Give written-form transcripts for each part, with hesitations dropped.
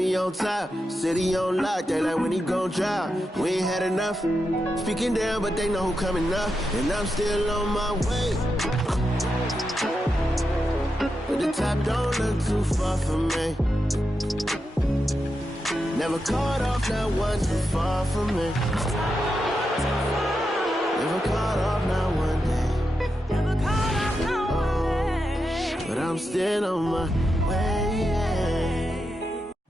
me on top, city on lock, they like when he gon' drop. We ain't had enough, speaking down, but they know who coming up, and I'm still on my way. But the top don't look too far from me. Never caught off, not one too far from me. Never caught off, not one day. Never caught off, not one day. But I'm still on my way.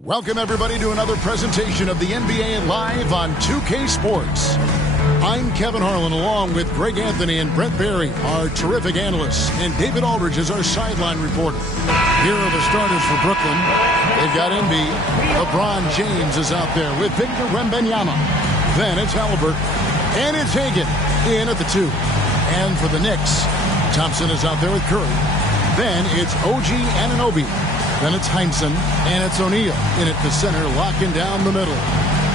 Welcome, everybody, to another presentation of the NBA Live on 2K Sports. I'm Kevin Harlan, along with Greg Anthony and Brett Barry, our terrific analysts, and David Aldridge is our sideline reporter. Here are the starters for Brooklyn. They've got Embiid. LeBron James is out there with Victor Wembanyama. Then it's Halliburton. And it's Hagan in at the 2. And for the Knicks, Thompson is out there with Curry. Then it's OG Anunoby. Then it's Heinsohn. And it's O'Neal in at the center, locking down the middle.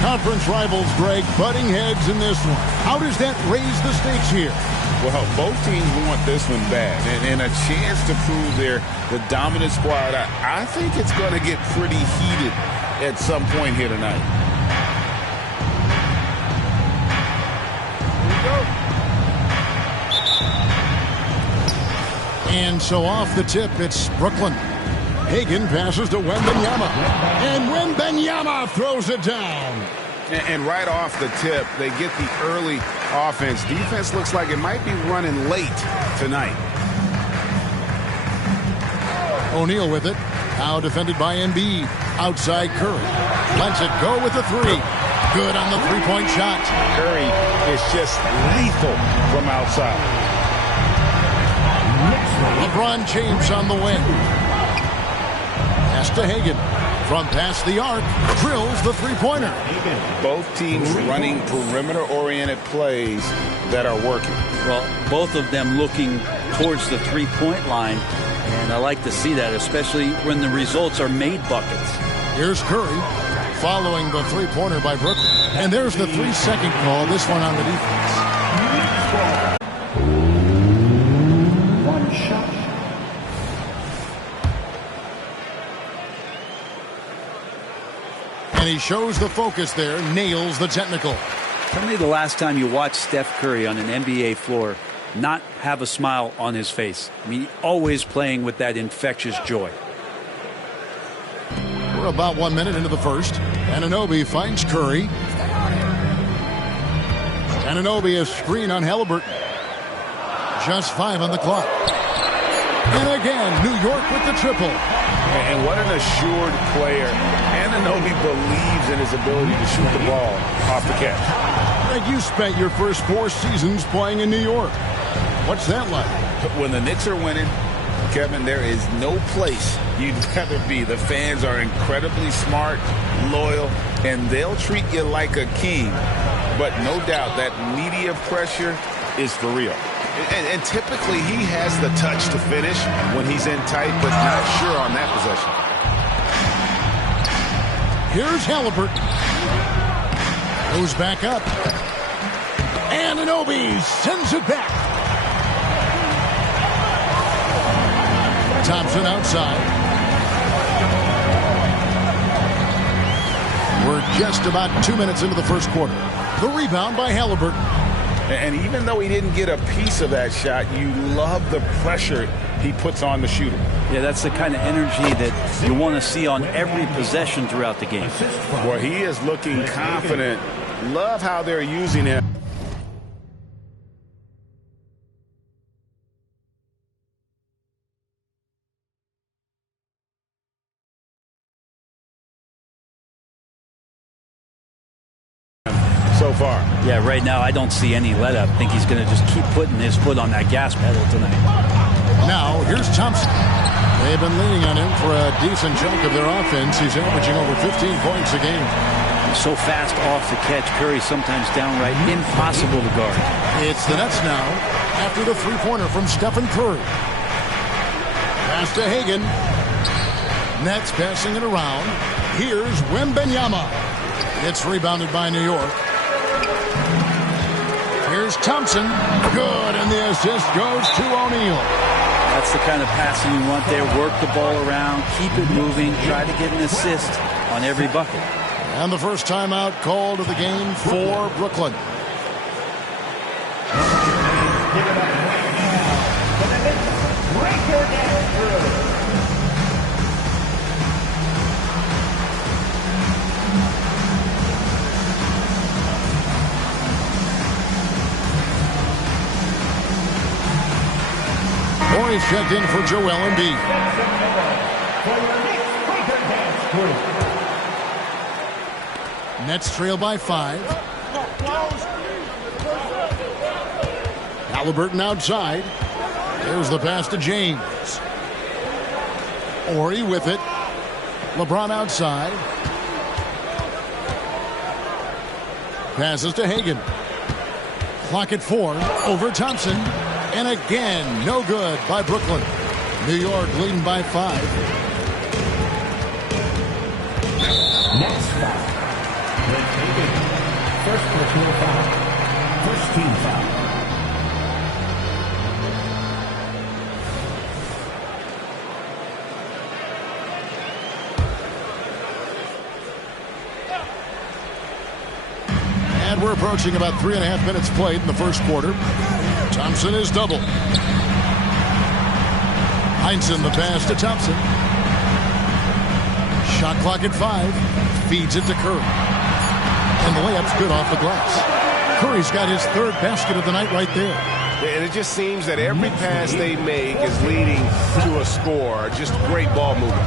Conference rivals, Greg, butting heads in this one. How does that raise the stakes here? Well, both teams want this one bad, and a chance to prove they're the dominant squad. I think it's going to get pretty heated at some point here tonight. Here we go. And so off the tip, it's Brooklyn. Hagan passes to Wembanyama. And Wembanyama throws it down. And right off the tip, they get the early offense. Defense looks like it might be running late tonight. O'Neal with it. Now defended by Embiid. Outside Curry. Lets it go with the 3. Good on the three-point shot. Curry is just lethal from outside. LeBron James on the wing. Pass to Hagan. From past the arc, drills the three-pointer. Both teams running perimeter-oriented plays that are working. Well, both of them looking towards the three-point line, and I like to see that, especially when the results are made buckets. Here's Curry following the three-pointer by Brooklyn. And there's the 3-second call, this one on the defense. One shot. And he shows the focus there, nails the technical. Tell me the last time you watched Steph Curry on an NBA floor not have a smile on his face. I mean, always playing with that infectious joy. We're about 1 minute into the first. Anunoby finds Curry. Anunoby a screen on Halliburton. Just 5 on the clock. And again, New York with the triple. And what an assured player. Anunoby believes in his ability to shoot the ball off the catch. Greg, you spent your first 4 seasons playing in New York. What's that like? When the Knicks are winning, Kevin, there is no place you'd rather be. The fans are incredibly smart, loyal, and they'll treat you like a king. But no doubt that media pressure is for real. And typically he has the touch to finish when he's in tight, but not sure on that possession. Here's Halliburton. Goes back up. Anunoby sends it back. Thompson outside. We're just about 2 minutes into the first quarter. The rebound by Halliburton. And even though he didn't get a piece of that shot, you love the pressure he puts on the shooter. Yeah, that's the kind of energy that you want to see on every possession throughout the game. Well, he is looking confident. Love how they're using him. So far. Yeah, right now I don't see any let up. I think he's going to just keep putting his foot on that gas pedal tonight. Now, here's Thompson. They've been leaning on him for a decent chunk of their offense. He's averaging over 15 points a game. So fast off the catch, Curry sometimes downright impossible to guard. It's the Nets now after the three-pointer from Stephen Curry. Pass to Hagan. Nets passing it around. Here's Wembanyama. It's rebounded by New York. Here's Thompson. Good, and the assist goes to O'Neal. That's the kind of passing you want there. Work the ball around, keep it moving, try to get an assist on every bucket. And the first timeout called of the game for Brooklyn. Morey's checked in for Joel Embiid. Nets trail by 5. Halliburton outside. There's the pass to James. Morey with it. LeBron outside. Passes to Hagan. Clock at 4. Over Thompson. And again, no good by Brooklyn. New York leading by 5. Next foul. First personal foul. First team foul. And we're approaching about 3.5 minutes played in the first quarter. Thompson is double. Heinsohn the pass to Thompson. Shot clock at 5. Feeds it to Curry. And the layup's good off the glass. Curry's got his 3rd basket of the night right there. And it just seems that every pass they make is leading to a score. Just great ball movement.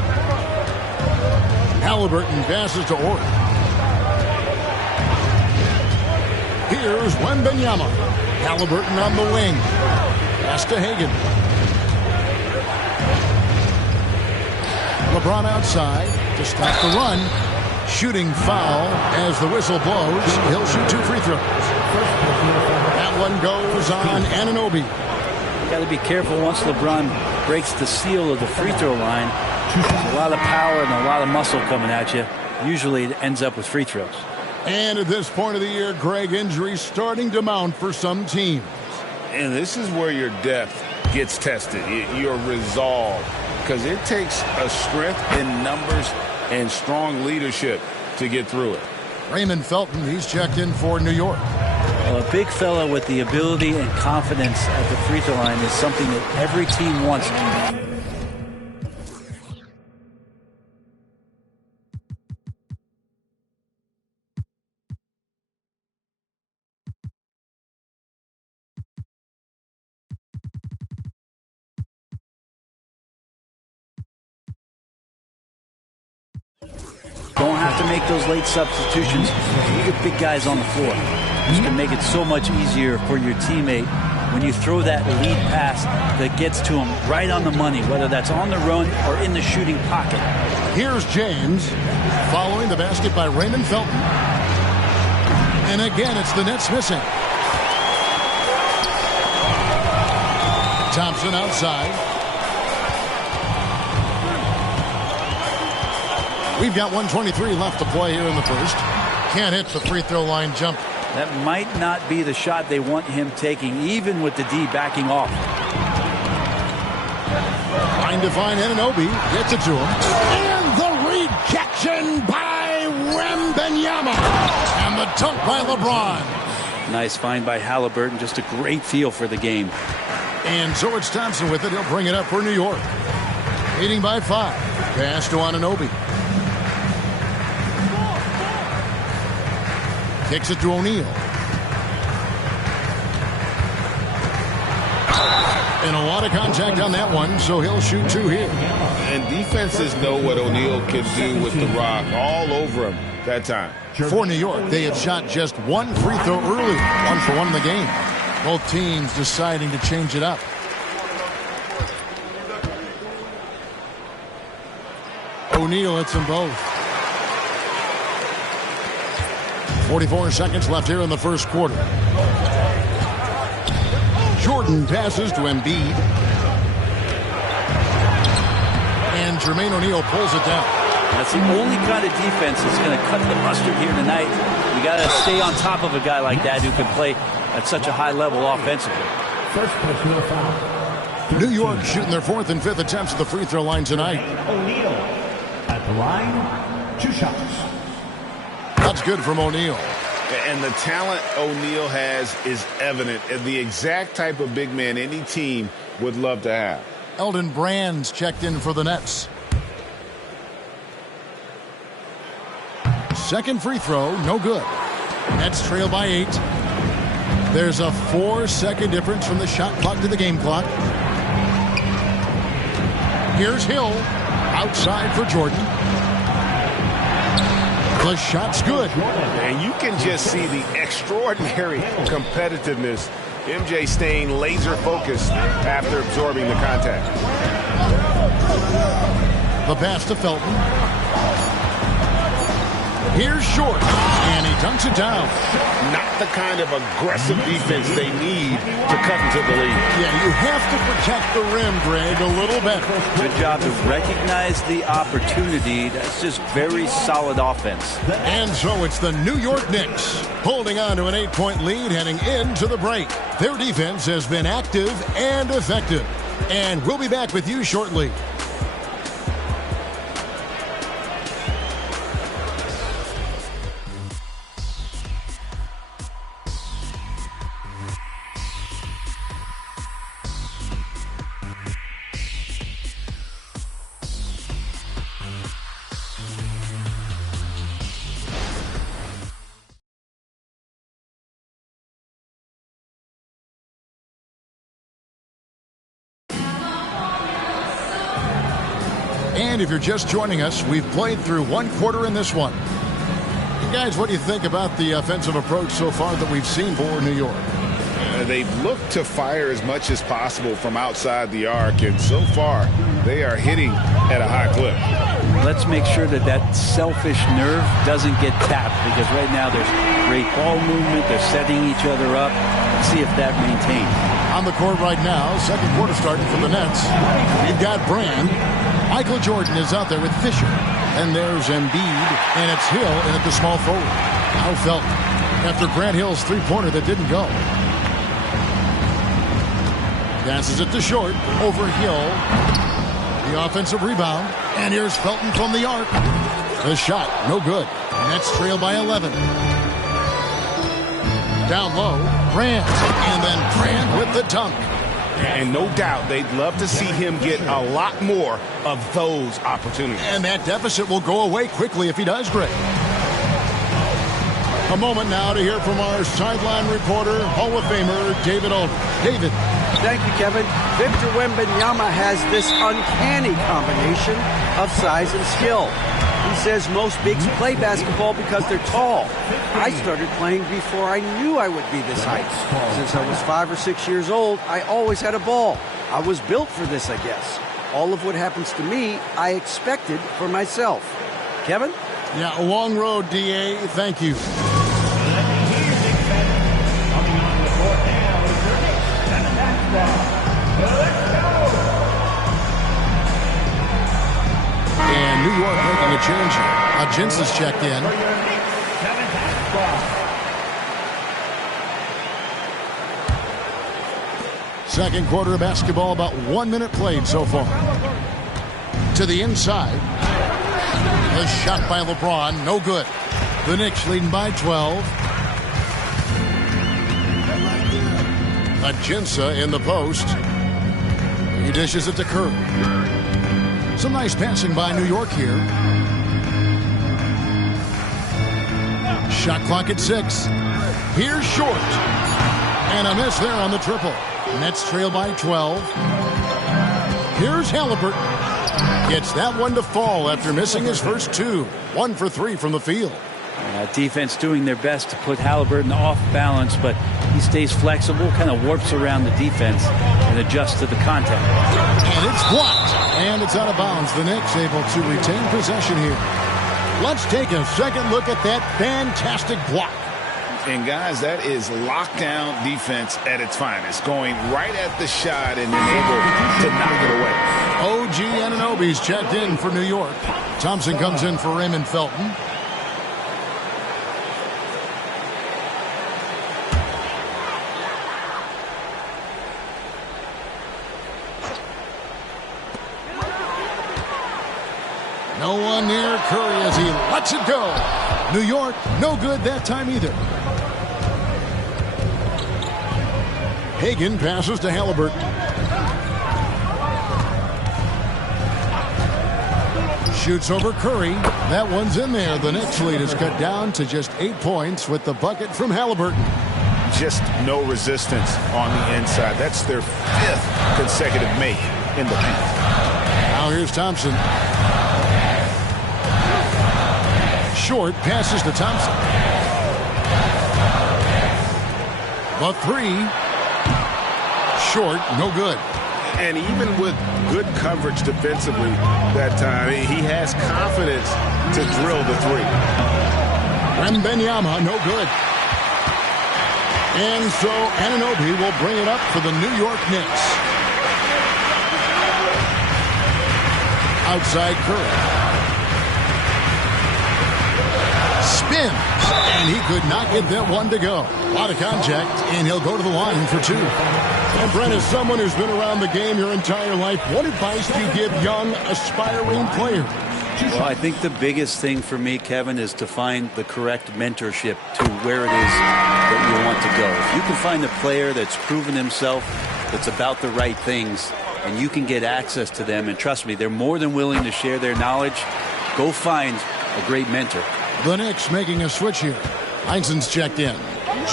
Halliburton passes to Orr. Here's Wembanyama. Halliburton on the wing. Pass to Hagan. LeBron outside to stop the run. Shooting foul as the whistle blows. He'll shoot 2 free throws. That one goes on Anunoby. Got to be careful once LeBron breaks the seal of the free throw line. There's a lot of power and a lot of muscle coming at you. Usually it ends up with free throws. And at this point of the year, Greg, injuries starting to mount for some teams. And this is where your depth gets tested, your resolve, because it takes a strength in numbers and strong leadership to get through it. Raymond Felton, he's checked in for New York. Well, a big fella with the ability and confidence at the free throw line is something that every team wants. Don't have to make those late substitutions. You get big guys on the floor. It's going to make it so much easier for your teammate when you throw that lead pass that gets to him right on the money, whether that's on the run or in the shooting pocket. Here's James following the basket by Raymond Felton. And again, it's the Nets missing. Thompson outside. We've got 1:23 left to play here in the first. Can't hit the free throw line jump. That might not be the shot they want him taking, even with the D backing off. Trying to find Anunoby. Gets it to him. And the rejection by Wembanyama. And the dunk by LeBron. Nice find by Halliburton. Just a great feel for the game. And so it's Thompson with it. He'll bring it up for New York. Leading by 5. Pass to Anunoby. Kicks it to O'Neal. And a lot of contact on that one, so he'll shoot 2 here. And defenses know what O'Neal can do with the rock all over him that time. For New York, they had shot just 1 free throw early. 1 for 1 in the game. Both teams deciding to change it up. O'Neal hits them both. 44 seconds left here in the first quarter. Jordan passes to Embiid. And Jermaine O'Neal pulls it down. That's the only kind of defense that's going to cut the mustard here tonight. You got to stay on top of a guy like that who can play at such a high level offensively. First personal foul. New York shooting their 4th and 5th attempts at the free throw line tonight. O'Neal at the line, 2 shots. That's good from O'Neal. And the talent O'Neal has is evident, and the exact type of big man any team would love to have. Elton Brand's checked in for the Nets. Second free throw, no good. Nets trail by 8. There's a 4-second difference from the shot clock to the game clock. Here's Hill, outside for Jordan. The shot's good. And you can just see the extraordinary competitiveness. MJ staying laser focused after absorbing the contact. The pass to Felton. Here's Short, and he dunks it down. Not the kind of aggressive defense they need to cut into the lead. Yeah, you have to protect the rim, Greg, a little better. Good job to recognize the opportunity. That's just very solid offense. And so it's the New York Knicks holding on to an 8-point lead heading into the break. Their defense has been active and effective. And we'll be back with you shortly. And if you're just joining us, we've played through 1 quarter in this one. And guys, what do you think about the offensive approach so far that we've seen for New York? They've looked to fire as much as possible from outside the arc, and so far they are hitting at a high clip. Let's make sure that that selfish nerve doesn't get tapped, because right now there's great ball movement. They're setting each other up. Let's see if that maintains. On the court right now, second quarter starting for the Nets. We've got Brand. Michael Jordan is out there with Fisher. And there's Embiid, and it's Hill in at the small forward. Now Felton after Grant Hill's three-pointer that didn't go. Passes it to Short, over Hill. The offensive rebound, and here's Felton from the arc. The shot, no good. Nets trail by 11. Down low, Brand, and then Brand with the dunk. And no doubt they'd love to see him get a lot more of those opportunities. And that deficit will go away quickly if he does, Greg. A moment now to hear from our sideline reporter, Hall of Famer David Aldridge. David. Thank you, Kevin. Victor Wembanyama has this uncanny combination of size and skill. He says most bigs play basketball because they're tall. I started playing before I knew I would be this height. Since I was 5 or 6 years old, I always had a ball. I was built for this, I guess. All of what happens to me, I expected for myself. Kevin? Yeah, a long road, D.A. Thank you. And New York making a change here. Jensen's checked in. Second quarter of basketball, about 1 minute played so far. To the inside. A shot by LeBron, no good. The Knicks leading by 12. Jensen in the post. He dishes it to Curry. Some nice passing by New York here. Shot clock at 6. Here's Short. And a miss there on the triple. Nets trail by 12. Here's Halliburton. Gets that one to fall after missing his first 2. 1 for 3 from the field. Defense doing their best to put Halliburton off balance, but he stays flexible, kind of warps around the defense and adjusts to the contact. And it's blocked. And it's out of bounds. The Knicks able to retain possession here. Let's take a second look at that fantastic block. And guys, that is lockdown defense at its finest. Going right at the shot and then able to knock it away. OG Anunoby's checked in for New York. Thompson comes in for Raymond Felton. No one near Curry as he lets it go. New York, no good that time either. Hagan passes to Halliburton. Shoots over Curry. That one's in there. The Knicks lead is cut down to just 8 points with the bucket from Halliburton. Just no resistance on the inside. That's their 5th consecutive make in the paint. Now here's Thompson. Short passes to Thompson. The 3. Short, no good. And even with good coverage defensively that time, he has confidence to drill the 3. Wembanyama, no good. And so Anunoby will bring it up for the New York Knicks. Outside Curry. Spins, and he could not get that one to go. A lot of contact, and he'll go to the line for 2. And Brent, as someone who's been around the game your entire life, what advice do you give young, aspiring players? Well, I think the biggest thing for me, Kevin, is to find the correct mentorship to where it is that you want to go. If you can find a player that's proven himself, that's about the right things, and you can get access to them, and trust me, they're more than willing to share their knowledge, go find a great mentor. The Knicks making a switch here. Heinsohn's checked in.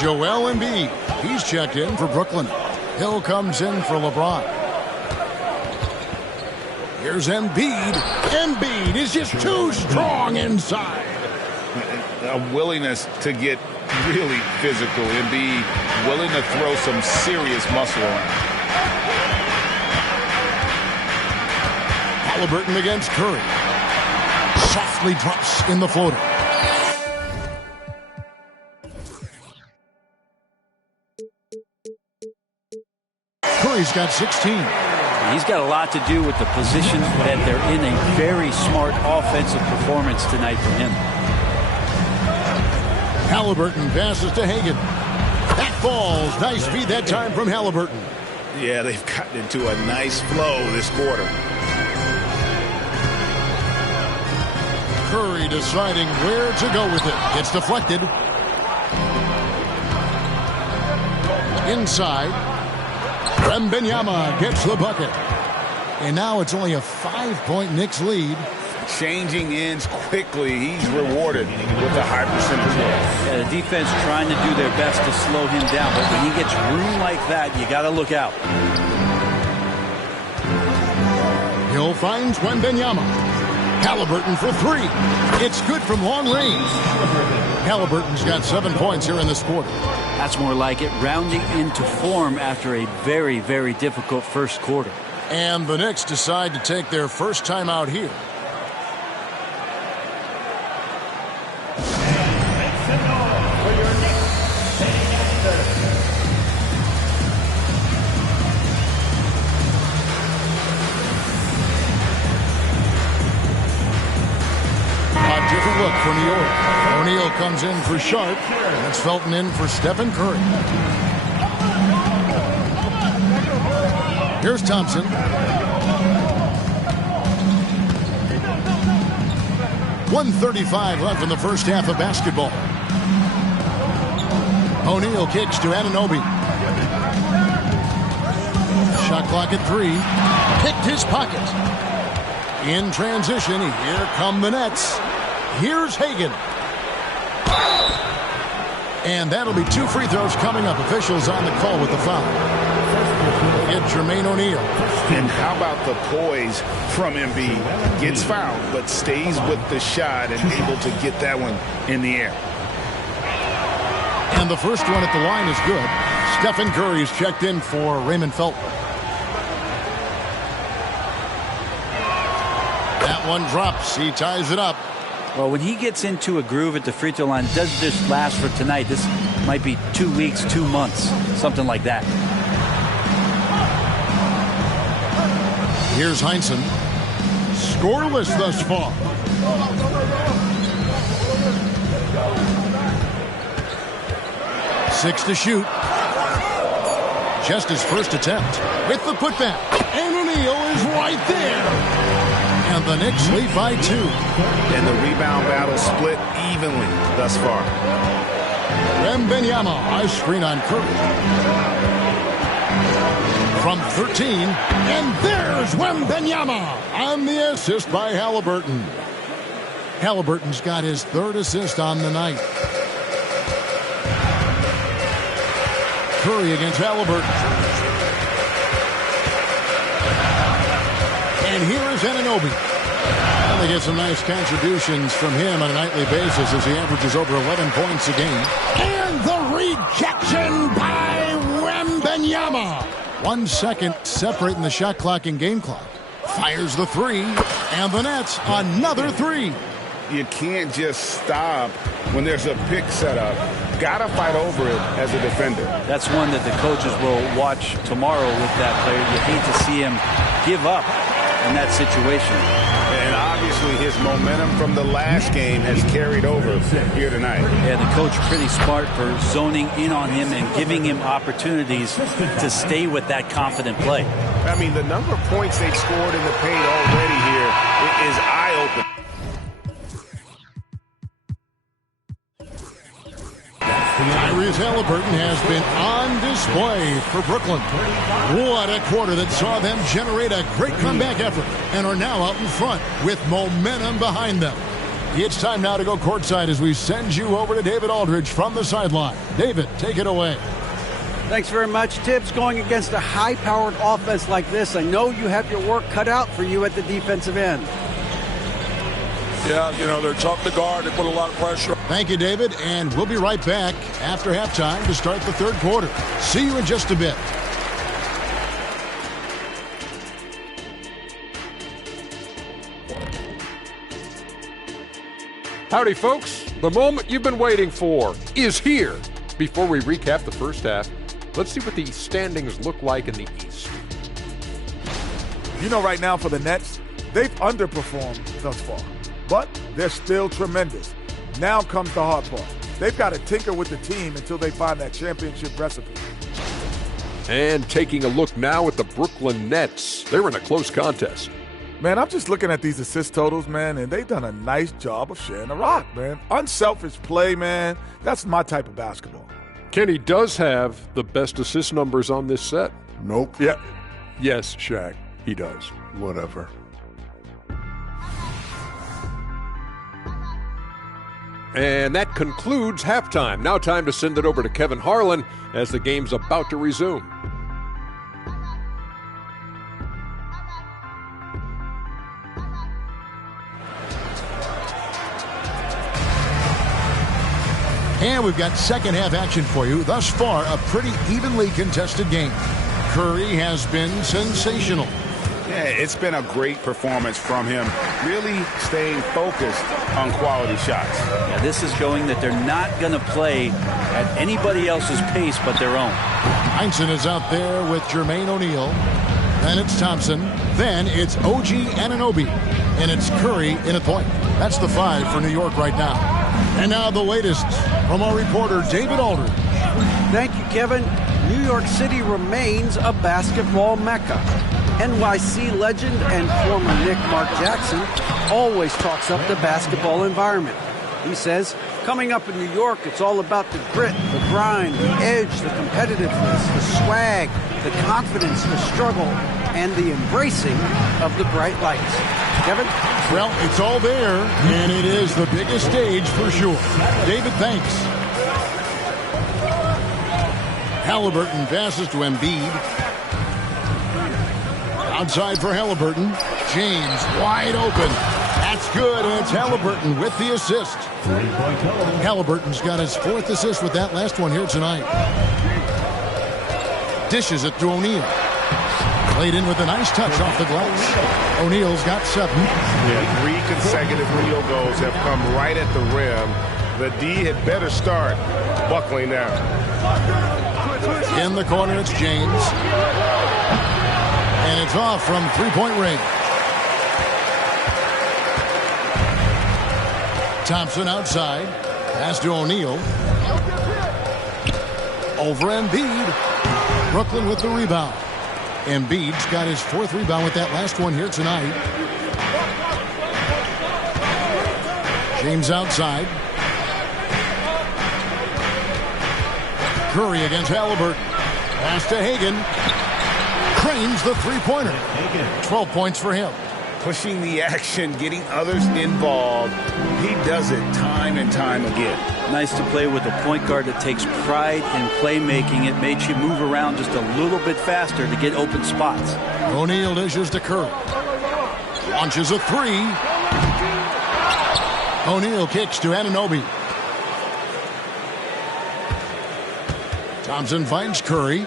Joel Embiid, he's checked in for Brooklyn. Hill comes in for LeBron. Here's Embiid. Embiid is just too strong inside. A willingness to get really physical. Embiid willing to throw some serious muscle around. Halliburton against Curry. Softly drops in the floater. Curry's got 16. He's got a lot to do with the position that they're in. A very smart offensive performance tonight from him. Halliburton passes to Hagan. That falls. Nice feed that time from Halliburton. Yeah, they've gotten into a nice flow this quarter. Curry deciding where to go with it. It's deflected. Inside. Wembanyama gets the bucket. And now it's only a 5-point Knicks lead. Changing ends quickly. He's rewarded with a high percentage. Yeah, the defense trying to do their best to slow him down. But when he gets room like that, you got to look out. Hill finds Wembanyama. Halliburton for 3. It's good from long range. Halliburton's got 7 points here in this quarter. That's more like it, rounding into form after a very, very difficult first quarter. And the Knicks decide to take their first time out here. Different look for New York. O'Neal comes in for Sharp. That's Felton in for Stephen Curry. Here's Thompson. .135 left in the first half of basketball. O'Neal kicks to Anunoby. Shot clock at 3. Picked his pocket. In transition, here come the Nets. Here's Hagan. And that'll be 2 free throws coming up. Officials on the call with the foul. Get Jermaine O'Neal. And how about the poise from Embiid? Gets fouled, but stays with the shot and able to get that one in the air. And the first one at the line is good. Stephen Curry's checked in for Raymond Felton. That one drops. He ties it up. Well, when he gets into a groove at the free throw line, it doesn't just last for tonight. This might be 2 weeks, 2 months, something like that. Here's Heinsohn. Scoreless thus far. Six to shoot. Just his first attempt with the putback. And O'Neal is right there. And the Knicks lead by 2. And the rebound battle split evenly thus far. Wembanyama, a screen on Curry. From 13, and there's Wembanyama on the assist by Halliburton. Halliburton's got his 3rd assist on the night. Curry against Halliburton. And here is Anunoby. And they get some nice contributions from him on a nightly basis as he averages over 11 points a game. And the rejection by Wembanyama. 1 second separating the shot clock and game clock. Fires the 3, and the Nets another 3. You can't just stop when there's a pick set up. Gotta fight over it as a defender. That's one that the coaches will watch tomorrow with that player. You hate to see him give up in that situation. And obviously his momentum from the last game has carried over here tonight. Yeah, the coach pretty smart for zoning in on him and giving him opportunities to stay with that confident play. I mean, the number of points they've scored in the paint already here is eye-opening. Tyrese Halliburton has been on display for Brooklyn. What a quarter that saw them generate a great comeback effort and are now out in front with momentum behind them. It's time now to go courtside as we send you over to David Aldridge from the sideline. David, take it away. Thanks very much, Tibbs. Going against a high-powered offense like this, I know you have your work cut out for you at the defensive end. Yeah, they're tough to guard. They put a lot of pressure. Thank you, David, and we'll be right back after halftime to start the 3rd quarter. See you in just a bit. Howdy, folks. The moment you've been waiting for is here. Before we recap the first half, let's see what the standings look like in the East. Right now for the Nets, they've underperformed thus far, but they're still tremendous. Now comes the hard part. They've got to tinker with the team until they find that championship recipe. And taking a look now at the Brooklyn Nets. They're in a close contest. Man, I'm just looking at these assist totals, man, and they've done a nice job of sharing the rock, man. Unselfish play, man. That's my type of basketball. Kenny does have the best assist numbers on this set. Nope. Yeah. Yes, Shaq, he does. Whatever. And that concludes halftime. Now time to send it over to Kevin Harlan as the game's about to resume. And we've got second half action for you. Thus far, a pretty evenly contested game. Curry has been sensational. Yeah, it's been a great performance from him, really staying focused on quality shots. Yeah, this is showing that they're not going to play at anybody else's pace but their own. Heinsohn is out there with Jermaine O'Neal. Then it's Thompson. Then it's OG Anunoby. And it's Curry in at point. That's the 5 for New York right now. And now the latest from our reporter, David Aldridge. Thank you, Kevin. New York City remains a basketball mecca. NYC legend and former Knick Mark Jackson always talks up the basketball environment. He says, coming up in New York, it's all about the grit, the grind, the edge, the competitiveness, the swag, the confidence, the struggle, and the embracing of the bright lights. Kevin? Well, it's all there, and it is the biggest stage for sure. David, thanks. Halliburton passes to Embiid. Outside for Halliburton. James wide open. That's good, and it's Halliburton with the assist. Halliburton's got his 4th assist with that last one here tonight. Dishes it to O'Neal. Played in with a nice touch off the glass. O'Neal's got 7. Yeah, 3 consecutive field goals have come right at the rim. The D had better start buckling down. In the corner, it's James. And it's off from 3-point range. Thompson outside. Pass to O'Neal. Over Embiid. Brooklyn with the rebound. Embiid's got his 4th rebound with that last one here tonight. James outside. Curry against Halliburton. Pass to Hagan. Cranes the three-pointer. 12 points for him. Pushing the action, getting others involved. He does it time and time again. Nice to play with a point guard that takes pride in playmaking. It makes you move around just a little bit faster to get open spots. O'Neal dishes to Curry. Launches a three. O'Neal kicks to Anunoby. Thompson finds Curry.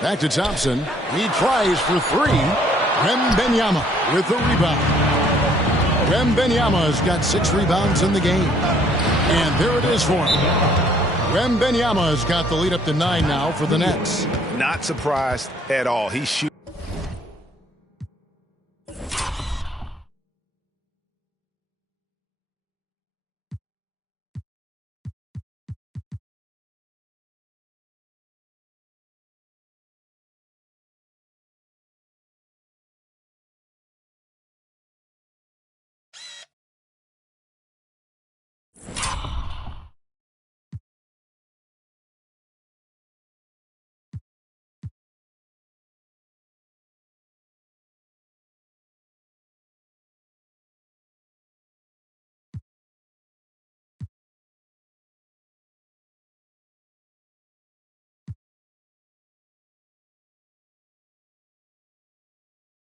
Back to Thompson. He tries for three. Wembanyama with the rebound. Wembanyama's got 6 rebounds in the game. And there it is for him. Wembanyama's got the lead up to 9 now for the Nets. Not surprised at all. He's shooting.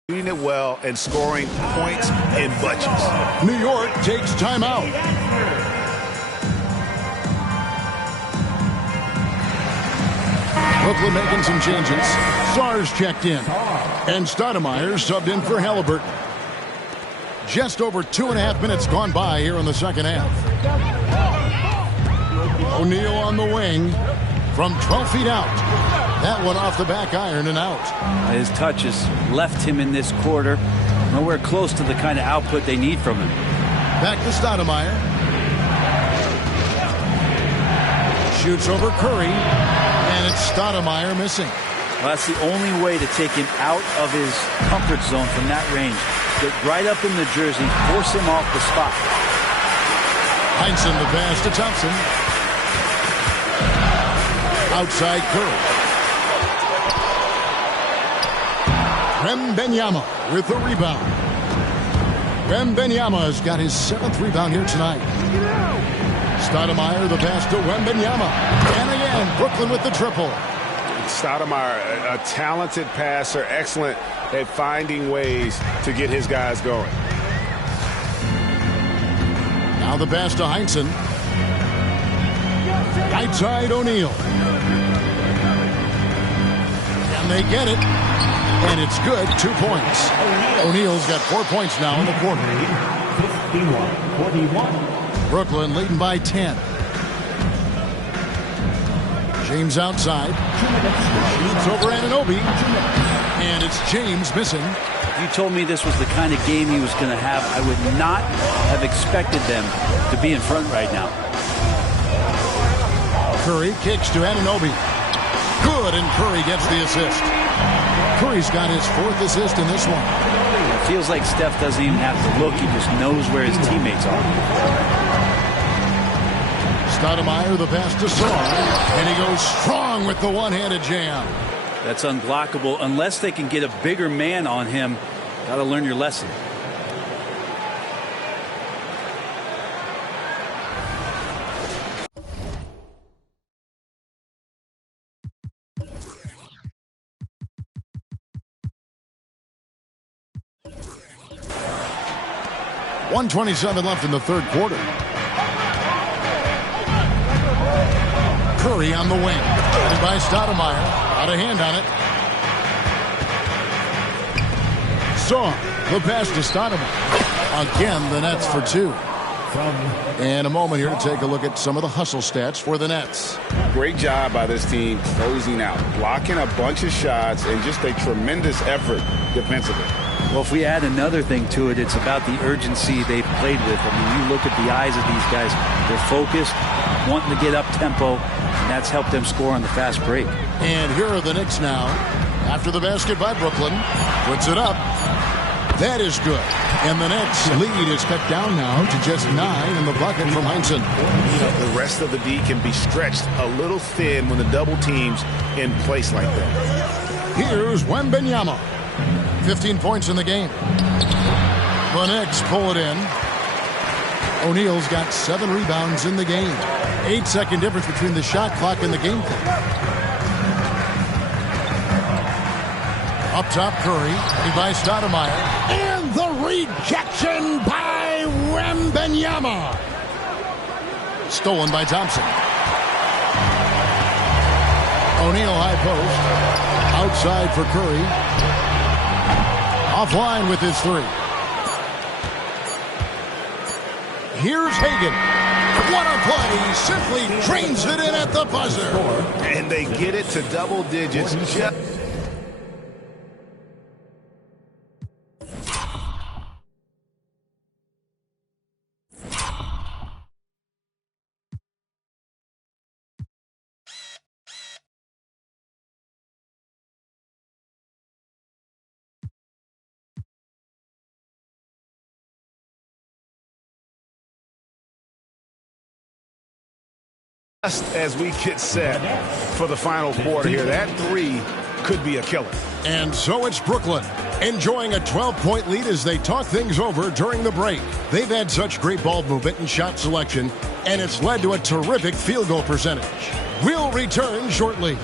Doing it well and scoring points in bunches. New York takes timeout. Brooklyn making some changes. Sarge checked in. And Stoudemire subbed in for Halliburton. Just over 2.5 minutes gone by here in the second half. O'Neal on the wing from 12 feet out. That one off the back iron and out. His touch has left him in this quarter. Nowhere close to the kind of output they need from him. Back to Stoudemire. Shoots over Curry. And it's Stoudemire missing. Well, that's the only way to take him out of his comfort zone from that range. Get right up in the jersey, force him off the spot. Heinsohn the pass to Thompson. Outside Curry. Wembanyama with the rebound. Wembanyama's got his 7th rebound here tonight. Stoudemire the pass to Wembanyama. And again, Brooklyn with the triple. Stoudemire, a talented passer, excellent at finding ways to get his guys going. Now the pass to Heinsohn. Right side O'Neal. And they get it. And it's good. 2 points. O'Neal's got 4 points now in the quarter. 51-41. Brooklyn leading by 10. James outside. Shoots over Anunoby. And it's James missing. If you told me this was the kind of game he was going to have, I would not have expected them to be in front right now. Curry kicks to Anunoby. Good, and Curry gets the assist. Curry's got his 4th assist in this one. It feels like Steph doesn't even have to look. He just knows where his teammates are. Stoudemire the pass to Sarge. And he goes strong with the one-handed jam. That's unblockable unless they can get a bigger man on him. Got to learn your lesson. .127 left in the third quarter. Curry on the wing. Headed by Stoudemire. Out of hand on it. Song. The pass to Stoudemire. Again, the Nets for 2. And a moment here to take a look at some of the hustle stats for the Nets. Great job by this team closing out, blocking a bunch of shots, and just a tremendous effort defensively. Well, if we add another thing to it, it's about the urgency they've played with. I mean, you look at the eyes of these guys. They're focused, wanting to get up tempo, and that's helped them score on the fast break. And here are the Knicks now. After the basket by Brooklyn. Puts it up. That is good. And the Nets lead is cut down now to just 9 in the bucket from Heinsohn. The rest of the D can be stretched a little thin when the double team's in place like that. Here's Wembanyama. 15 points in the game. The Knicks pull it in. O'Neal's got 7 rebounds in the game. 8-second difference between the shot clock and the game clock. Up top, Curry. By Stoudemire. And the rejection by Wembanyama. Stolen by Thompson. O'Neal high post. Outside for Curry. Offline with his 3. Here's Hagan. What a play. Simply drains it in at the buzzer. And they get it to double digits. Just as we get set for the final quarter here, that 3 could be a killer. And so it's Brooklyn, enjoying a 12-point lead as they talk things over during the break. They've had such great ball movement and shot selection, and it's led to a terrific field goal percentage. We'll return shortly.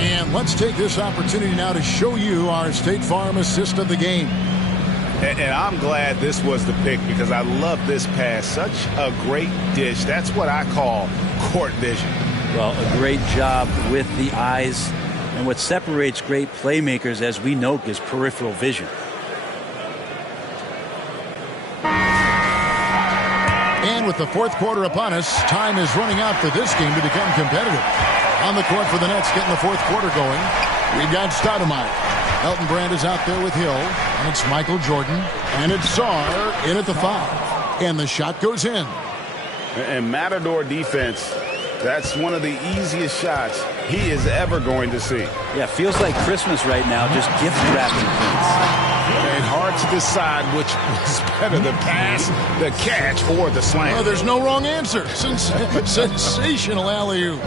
And let's take this opportunity now to show you our State Farm assist of the game. And I'm glad this was the pick because I love this pass. Such a great dish. That's what I call court vision. Well, a great job with the eyes. And what separates great playmakers, as we know, is peripheral vision. And with the fourth quarter upon us, time is running out for this game to become competitive. On the court for the Nets, getting the fourth quarter going. We've got Stoudemire. Elton Brand is out there with Hill. And it's Michael Jordan. And it's Sarr in at the 5. And the shot goes in. And Matador defense, that's one of the easiest shots he is ever going to see. Yeah, feels like Christmas right now, just gift wrapping things. And hard to decide which was better, the pass, the catch, or the slam. Oh, there's no wrong answer. Sensational alley-oop.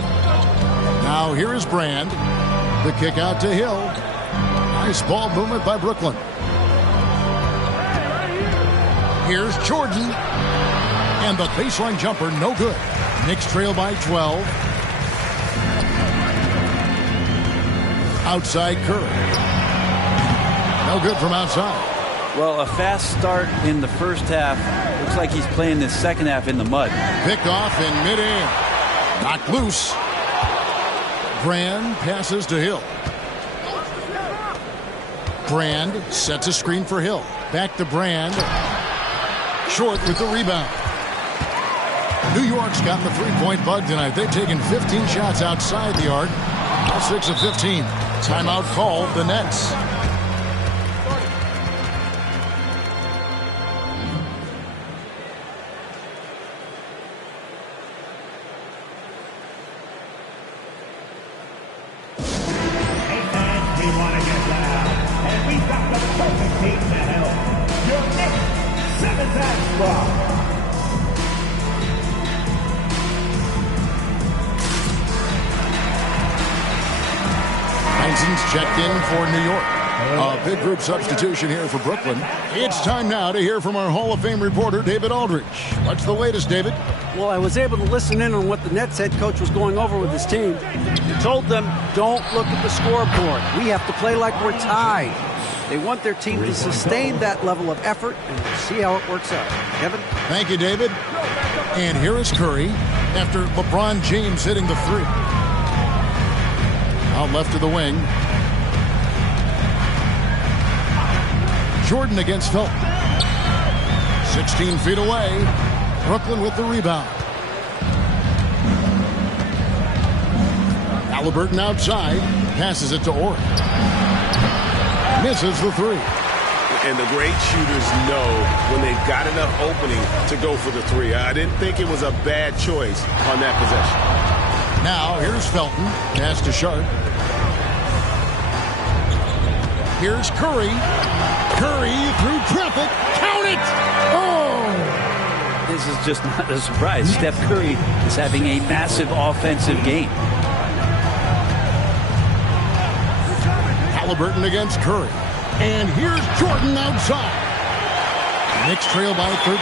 Now here is Brand. The kick out to Hill. Nice ball movement by Brooklyn. Here's Jordan. And the baseline jumper, no good. Knicks trail by 12. Outside Curry. No good from outside. Well, a fast start in the first half. Looks like he's playing the second half in the mud. Picked off in midair. Knocked loose. Brand passes to Hill. Brand sets a screen for Hill. Back to Brand. Short with the rebound. New York's gotten the three-point bug tonight. They've taken 15 shots outside the arc. 6 of 15. Timeout called the Nets. Checked in for New York. A big group substitution here for Brooklyn. It's time now to hear from our Hall of Fame reporter, David Aldridge. What's the latest, David? Well, I was able to listen in on what the Nets head coach was going over with his team. He told them, don't look at the scoreboard. We have to play like we're tied. They want their team to sustain that level of effort, and we'll see how it works out. Kevin? Thank you, David. And here is Curry after LeBron James hitting the three. Out left of the wing. Jordan against Phil. 16 feet away. Brooklyn with the rebound. Halliburton outside. Passes it to Orr. Misses the three. And the great shooters know when they've got enough opening to go for the three. I didn't think it was a bad choice on that possession. Now, here's Felton. Pass to Sharp. Here's Curry. Curry through traffic. Count it! Oh! This is just not a surprise. Steph Curry is having a massive offensive game. Halliburton against Curry. And here's Jordan outside. Knicks trail by 13.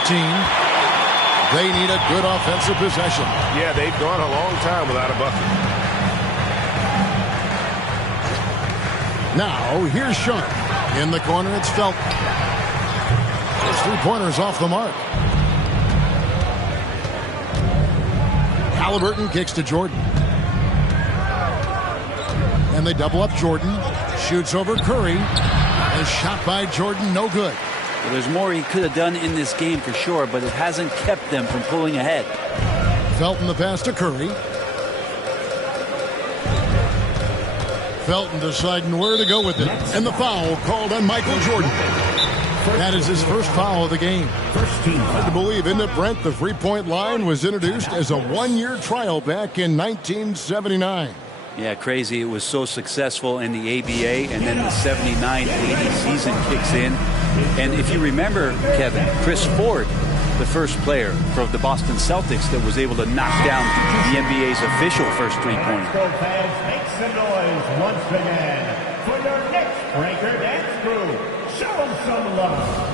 They need a good offensive possession. Yeah, they've gone a long time without a bucket. Now, here's Sharp. In the corner, it's Felton. His three-pointers off the mark. Halliburton kicks to Jordan. And they double up Jordan. Shoots over Curry. A shot by Jordan, no good. Well, there's more he could have done in this game for sure, but it hasn't kept them from pulling ahead. Felton the pass to Curry. Felton deciding where to go with it. And the foul called on Michael Jordan. That is his first foul of the game. Hard to believe, isn't it, Brent? The three-point line was introduced as a one-year trial back in 1979. Yeah, crazy. It was so successful in the ABA, and then the 79-80 season kicks in. And if you remember, Kevin, Chris Ford, the first player from the Boston Celtics that was able to knock down the NBA's official first three-pointer. Fans, make some noise once again for your next breaker dance crew. Show them some love.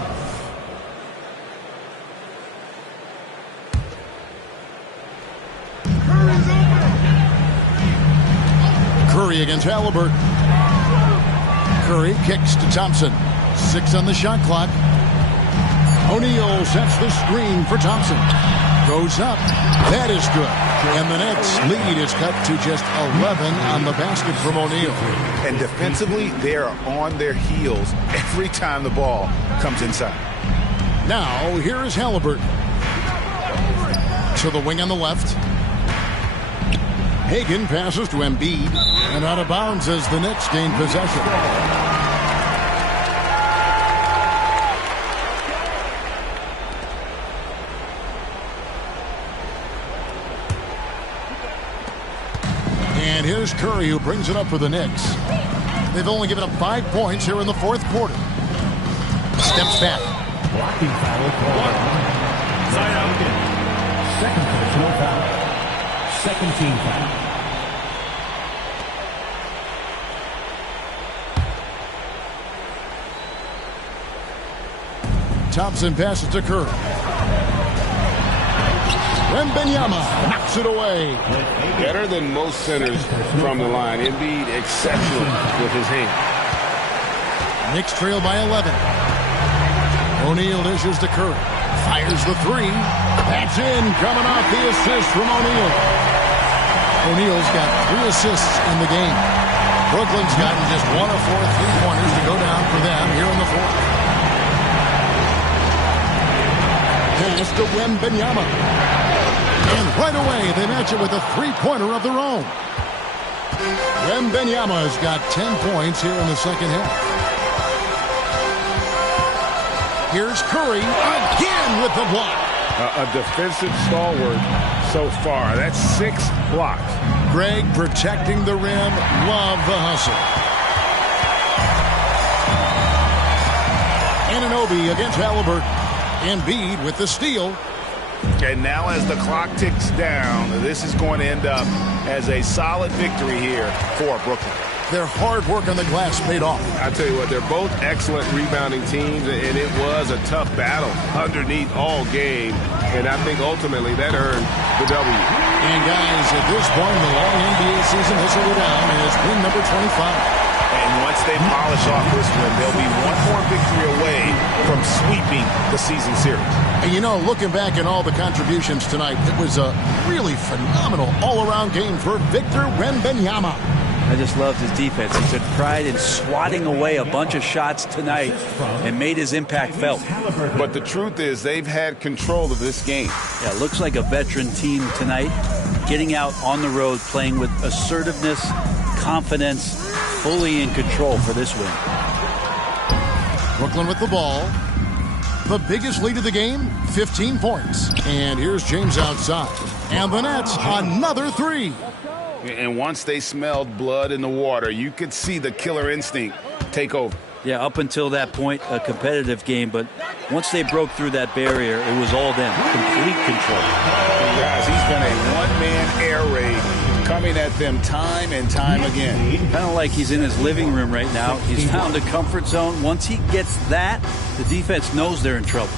Curry against Halliburton. Curry kicks to Thompson. 6 on the shot clock. O'Neal sets the screen for Thompson. Goes up. That is good. And the Knicks lead is cut to just 11 on the basket from O'Neal. And defensively, they are on their heels every time the ball comes inside. Now, here is Halliburton. To the wing on the left. Hagan passes to Embiid, and out of bounds as the Knicks gain possession. And here's Curry, who brings it up for the Knicks. They've only given up 5 points here in the fourth quarter. Steps back. Blocking foul called. Second personal foul. Second team foul. Thompson passes to Curry. Wembanyama knocks it away. Better than most centers from the line. Embiid exceptional with his hand. Knicks trail by 11. O'Neal dishes to Curry. Fires the three. That's in. Coming off the assist from O'Neal. O'Neal's got 3 assists in the game. Brooklyn's gotten just 1 of 4 three-pointers to go down for them here in the fourth. Pass to Wembanyama. And right away, they match it with a three-pointer of their own. Wembanyama has got 10 points here in the second half. Here's Curry again with the block. A defensive stalwart so far. That's 6 blocks. Greg protecting the rim. Love the hustle. Anunoby against Halliburton. Embiid with the steal. And now as the clock ticks down, this is going to end up as a solid victory here for Brooklyn. Their hard work on the glass paid off. I tell you what, they're both excellent rebounding teams, and it was a tough battle underneath all game. And I think ultimately that earned the W. And guys, at this point in the long NBA season, this will go down as win number 25. And once they polish off this win, they'll be one more victory away from sweeping the season series. And you know, looking back at all the contributions tonight, it was a really phenomenal all-around game for Victor Wembanyama. I just loved his defense. He took pride in swatting away a bunch of shots tonight and made his impact felt. But the truth is they've had control of this game. Yeah, looks like a veteran team tonight, getting out on the road, playing with assertiveness, confidence, fully in control for this win. Brooklyn with the ball. The biggest lead of the game, 15 points. And here's James outside. And the Nets, another three. And once they smelled blood in the water, you could see the killer instinct take over. Yeah, up until that point, a competitive game. But once they broke through that barrier, it was all them. Complete control. Guys, he's been a one-man air raid coming at them time and time again. Kind of like he's in his living room right now. He's found a comfort zone. Once he gets that, the defense knows they're in trouble.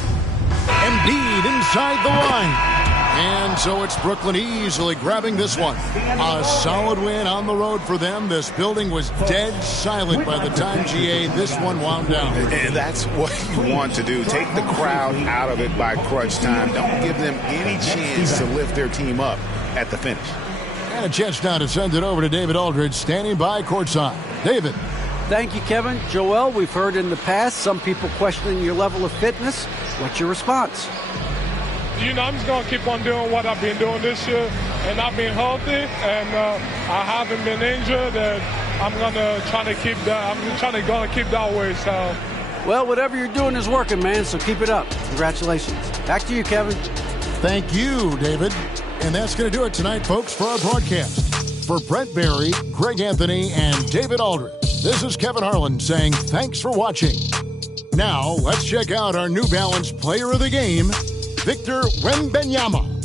Embiid inside the line. And so it's Brooklyn easily grabbing this one. A solid win on the road for them. This building was dead silent by the time, GA, this one wound down. And that's what you want to do. Take the crowd out of it by crunch time. Don't give them any chance to lift their team up at the finish. And a chance now to send it over to David Aldridge, standing by courtside. David. Thank you, Kevin. Joel, we've heard in the past some people questioning your level of fitness. What's your response? You know, I'm just going to keep on doing what I've been doing this year, and I've been healthy, and I haven't been injured, and I'm going to try to keep that. I'm going to keep that way. So, well, whatever you're doing is working, man. So keep it up. Congratulations. Back to you, Kevin. Thank you, David. And that's going to do it tonight, folks, for our broadcast. For Brent Barry, Greg Anthony, and David Aldridge, this is Kevin Harlan saying thanks for watching. Now, let's check out our New Balance Player of the Game, Victor Wembanyama.